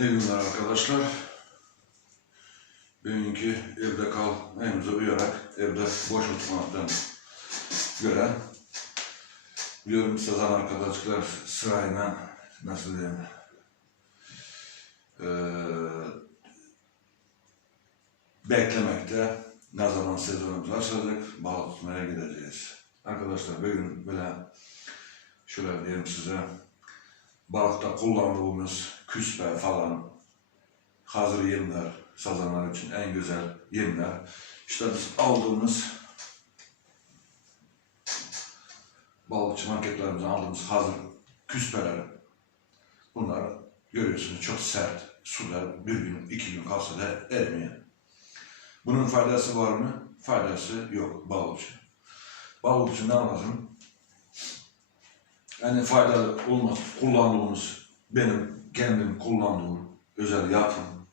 İyi arkadaşlar. Bugünkü evde kal neyimize uyarak evde boş oturmaktan göre biliyorum sezon arkadaşlar sırayla nasıl diyeyim eee, beklemekte ne zaman sezonumuz açılacak balık tutmaya gideceğiz. Arkadaşlar bugün böyle şöyle diyeyim size balıkta kullandığımız küspe falan hazır yemler, sazanlar için en güzel yemler. İşte biz aldığımız balıkçı marketlerimizden aldığımız hazır küspeler bunlar görüyorsunuz çok sert suda bir gün iki gün kalsa da erimiyor. Bunun faydası var mı? Faydası yok balıkçı. Balıkçı ne lazım? Yani faydalı olmaz. Kullandığımız, benim kendim kullandığım özel yapım.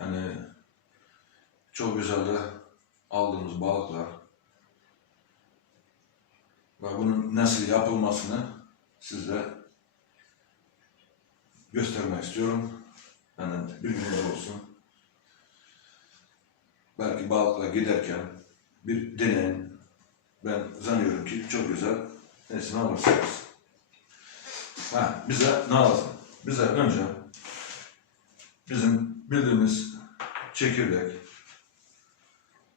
Yani çok güzel de aldığımız balıklar. Ve bunun nasıl yapılmasını size göstermek istiyorum. Yani bir gün olsun. Belki balıkla giderken bir deneyin. Ben zannediyorum ki çok güzel Neyse ne olursanız. Ha, bize ne lazım? Bize önce bizim bildiğimiz çekirdek,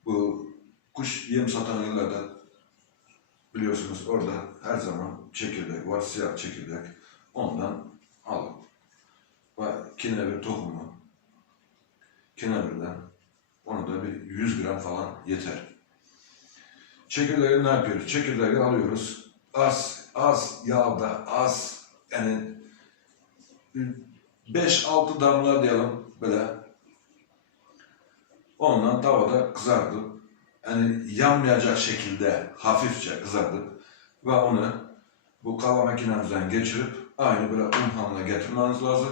bu kuş yem satan yerlerde biliyorsunuz orada her zaman çekirdek var, siyah çekirdek. Ondan alın. Ve kinevir tohumu, kinevirden onu da bir 100 gram falan yeter. Çekirdeği ne yapıyoruz? Çekirdeği alıyoruz, az az yağda az yani 5-6 damla diyelim böyle ondan tavada kızardık. Yani yanmayacak şekilde hafifçe kızardık ve onu bu kava makinemizden geçirip aynı böyle un haline getirmeniz lazım.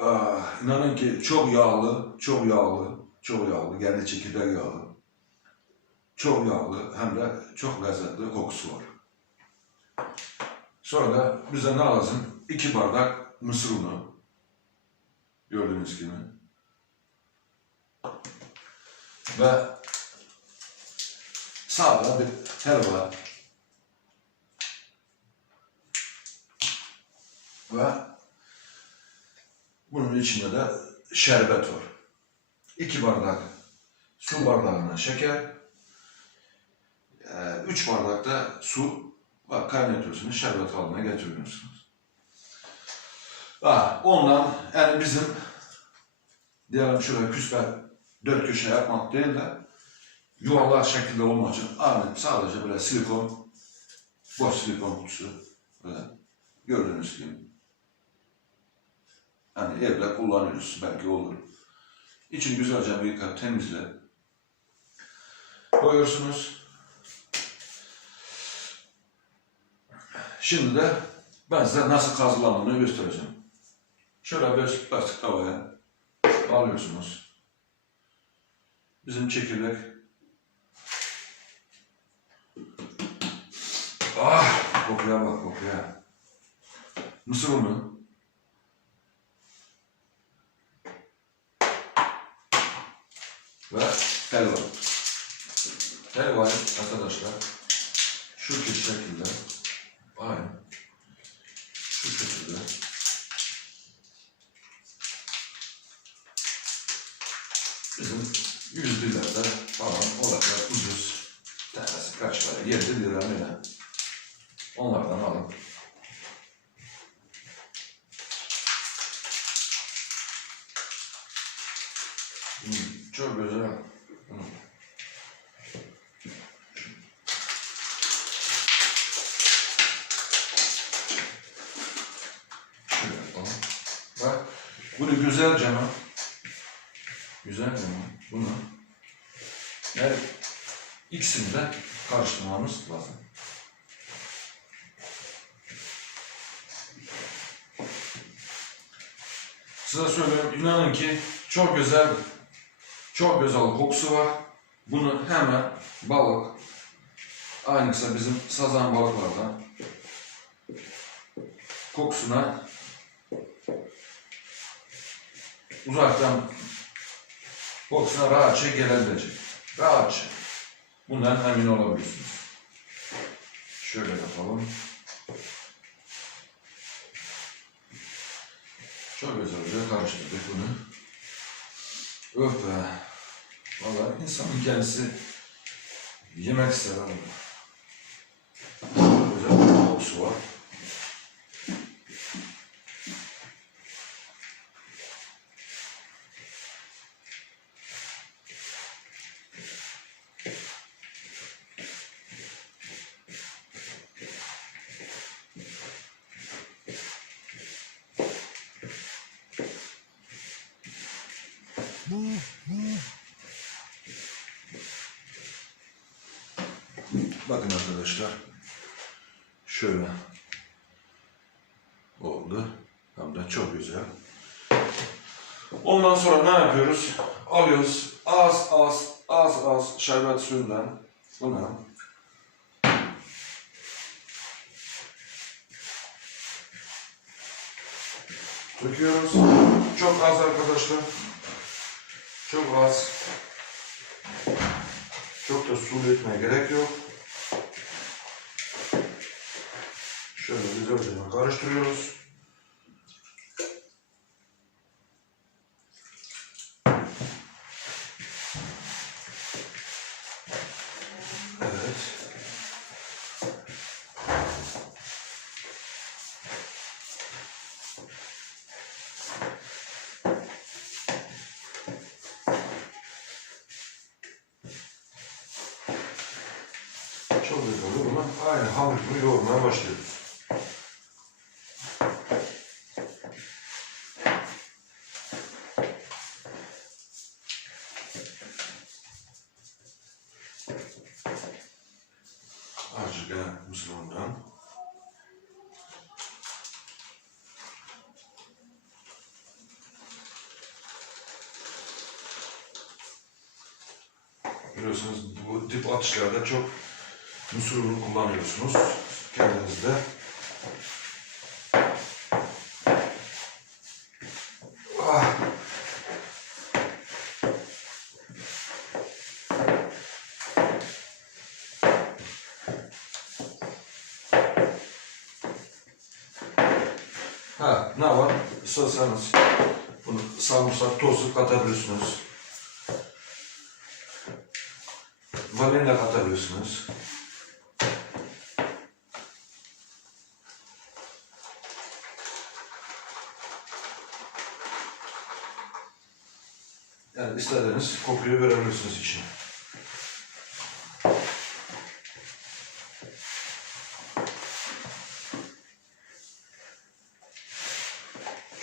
Ah, inanın ki çok yağlı, çok yağlı, çok yağlı, yani çekirdek yağlı çok yağlı hem de çok lezzetli kokusu var. Sonra da bize ne lazım? İki bardak mısır unu. Gördüğünüz gibi. Ve sağda bir helva. Ve bunun içinde de şerbet var. İki bardak su bardağına şeker, ee, üç bardak da su bak kaynatıyorsunuz, şerbet haline getiriyorsunuz. Ha, ondan yani bizim diyelim şöyle küspe dört köşe yapmak değil de yuvarlak şekilde olmak için sadece böyle silikon, boş silikon kutusu böyle gördüğünüz gibi. Hani evde kullanıyoruz belki olur. İçini güzelce bir yıkayıp temizle. Koyuyorsunuz. Şimdi de ben size nasıl kazılandığını göstereceğim. Şöyle bir plastik tavaya alıyorsunuz. Bizim çekirdek. Ah, kokuya bak kokuya. Mısır unu. Ve helva. Helvayı arkadaşlar şu şekilde Aynen. Şu şekilde. Bizim yüz lirada falan olacak ucuz. Tanesi kaç para? Yedi lira mı ne? Onlardan alın. Hmm, çok güzel. Hmm. Şöyle yapalım. Bak, bunu güzelce ama güzelce ama bunu yani ikisini de karıştırmamız lazım. Size söylüyorum, inanın ki çok güzel, çok güzel kokusu var. Bunu hemen balık, aynısı bizim sazan balıklardan kokusuna uzaktan kokusuna rahatça gelebilecek. Rahatça. Bundan emin olabilirsiniz. Şöyle yapalım. Çok güzel güzel karıştırdık bunu. Öf be. Vallahi insanın kendisi yemek ama. Çok güzel bir kokusu var. Bakın arkadaşlar. Şöyle oldu. Hem de çok güzel. Ondan sonra ne yapıyoruz? Alıyoruz az az az az şerbet suyundan bunu döküyoruz. Çok az arkadaşlar. Çok az. Çok da sulu etmeye gerek yok. Şöyle güzelce karıştırıyoruz. Evet. Çok güzel oldu ama aynı hamur gibi yoğurmaya başlıyoruz. Mısır unundan. Biliyorsunuz bu tip atışlarda çok unu kullanıyorsunuz kendinizde. Ha, ne var? İsterseniz bunu sarımsak tozu katabilirsiniz. Vanilya katabilirsiniz. Yani istediğiniz kokuyu verebilirsiniz içine.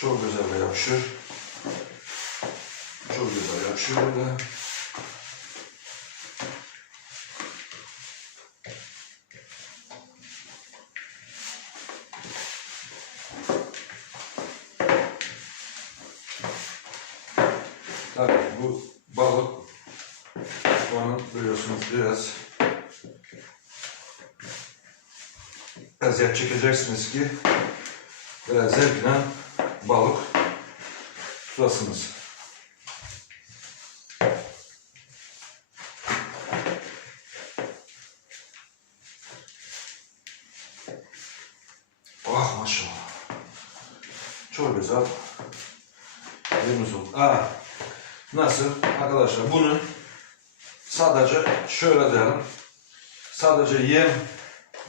Çok güzel de yapışır. Çok güzel yapışıyor da. Tabii bu balık onun biliyorsunuz biraz eziyet çekeceksiniz ki biraz zevkle balık tutasınız. Ah maşallah. Çok güzel. Oldu. Aa, nasıl? Arkadaşlar bunu sadece şöyle diyelim. Sadece yem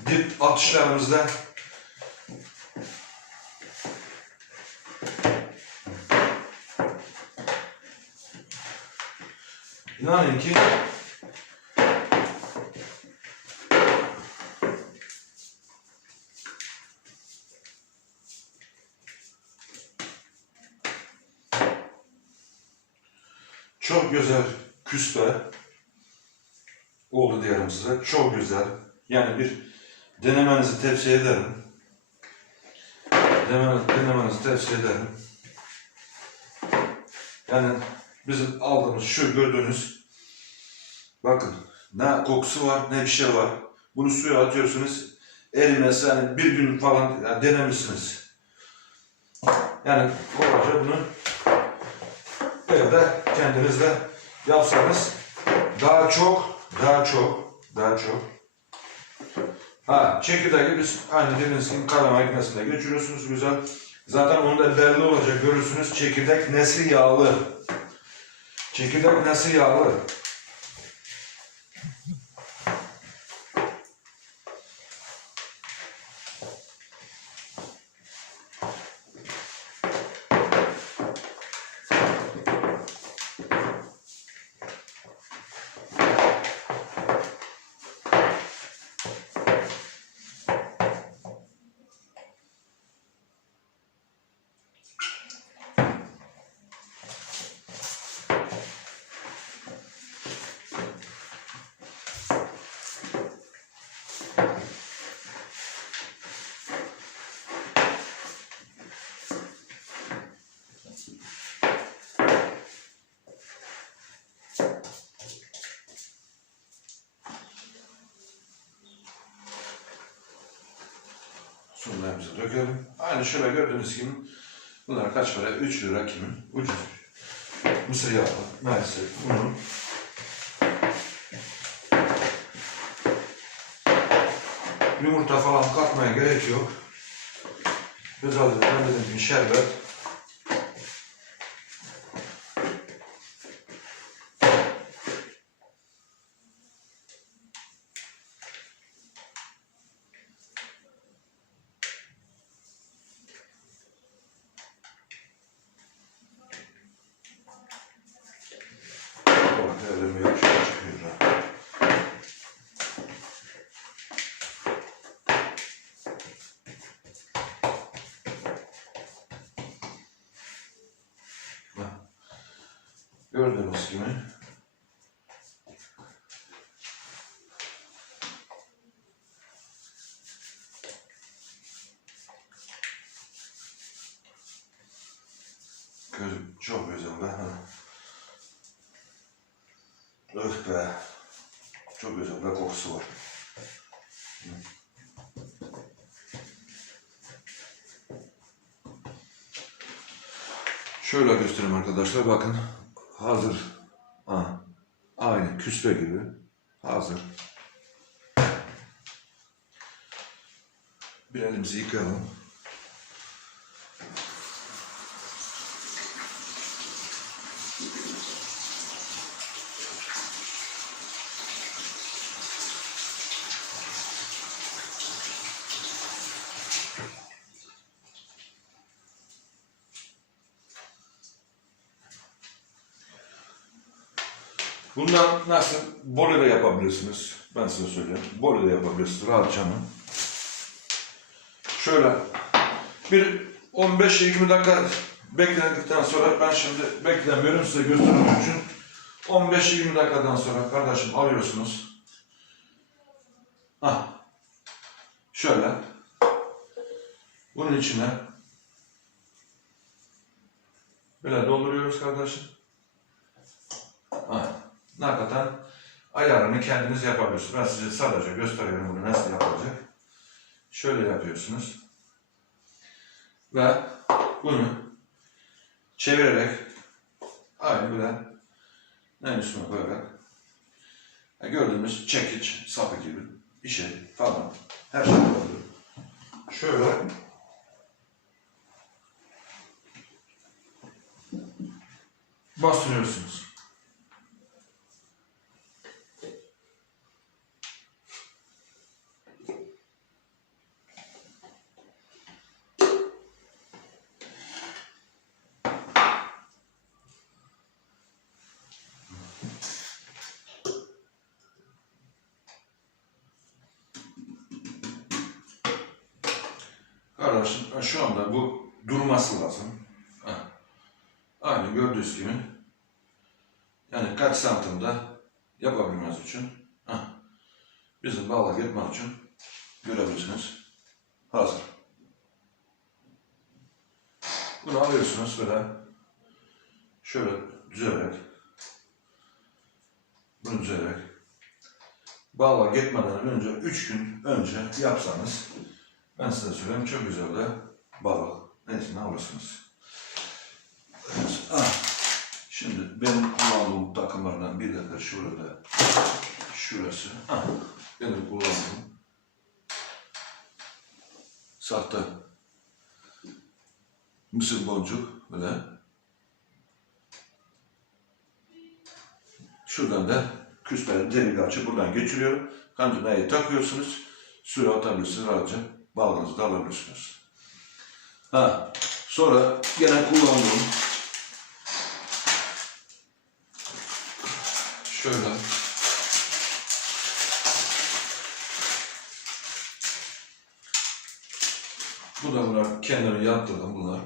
dip atışlarımızda İnanın ki çok güzel küspe oldu diyelim size. Çok güzel. Yani bir denemenizi tavsiye ederim. Denemenizi, denemenizi tavsiye ederim. Yani bizim aldığımız şu gördüğünüz bakın ne kokusu var ne bir şey var. Bunu suya atıyorsunuz. Erimesi hani bir gün falan yani denemişsiniz. Yani kolayca bunu evde kendiniz de yapsanız daha çok, daha çok, daha çok. Ha, çekirdeği biz aynı dediğiniz gibi kahve makinesine geçiriyorsunuz güzel. Zaten onun da belli olacak görürsünüz. Çekirdek nesi yağlı. Çekirdek nesi yağlı. Sunumlarımızı dökelim. Aynı şöyle gördüğünüz gibi bunlar kaç para? 3 lira kimin? Ucuz. Mısır yağı, mersi, unun. Yumurta falan katmaya gerek yok. Bir ben dediğim gibi şerbet. Orada elimi yok, şöyle çıkıyor. ha. Bak. Gördüğünüz gibi Gözüm çok güzel be. Öf be. Çok güzel be kokusu var. Şöyle göstereyim arkadaşlar bakın. Hazır. Ha. Aynı küspe gibi. Hazır. Bir elimizi yıkayalım. Bundan nasıl bole de yapabilirsiniz. Ben size söyleyeyim. Bole de yapabilirsiniz rahatça. Şöyle bir 15-20 dakika bekledikten sonra ben şimdi beklemiyorum size göstermek için 15-20 dakikadan sonra kardeşim alıyorsunuz. Hah. Şöyle bunun içine böyle dolduruyoruz kardeşim. Ha, hakikaten ayarını kendiniz yapabilirsiniz. Ben size sadece gösteriyorum bunu nasıl yapılacak. Şöyle yapıyorsunuz. Ve bunu çevirerek aynı böyle en üstüne koyarak ya gördüğümüz çekiç sapı gibi şey falan her şey olabilir. Şöyle bastırıyorsunuz. Arkadaşlar şu anda bu durması lazım. Aynı gördüğünüz gibi yani kaç santimde yapabilmemiz için bizim bağla gitmek için görebilirsiniz. Hazır. Bunu alıyorsunuz böyle şöyle düzelerek bunu düzelerek bağla gitmeden önce 3 gün önce yapsanız ben size söyleyeyim çok güzel de balık neyse alırsınız. Evet. Ah. Şimdi benim kullandığım takımlardan biri de şurada. Şurası. Ah. Benim kullandığım sahte mısır boncuk böyle. Şuradan da küspenin delik açıp buradan geçiriyor. Kancamayı takıyorsunuz. Suya atabilirsiniz rahatça. Balığınızı da alabilirsiniz. Ha, sonra gene kullandığım şöyle bu da bunlar kenarı yaptırdım bunlar.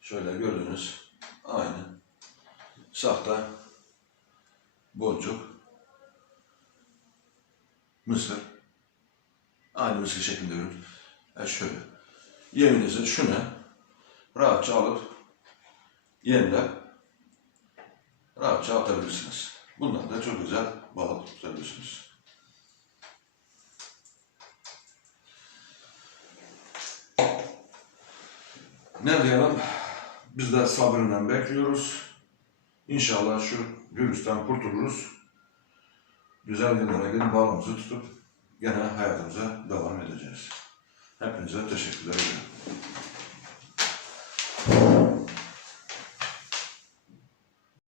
Şöyle gördünüz. Aynı. Sahte boncuk mısır aynı mısır şeklinde ürün. E şöyle. Yeminizi şuna rahatça alıp yemle rahatça atabilirsiniz. Bundan da çok güzel balık tutabilirsiniz. Ne diyelim? Biz de sabırla bekliyoruz. İnşallah şu virüsten kurtuluruz. Güzel günlere gidip balığımızı tutup gene hayatımıza devam edeceğiz. Hepinize teşekkürler ederim.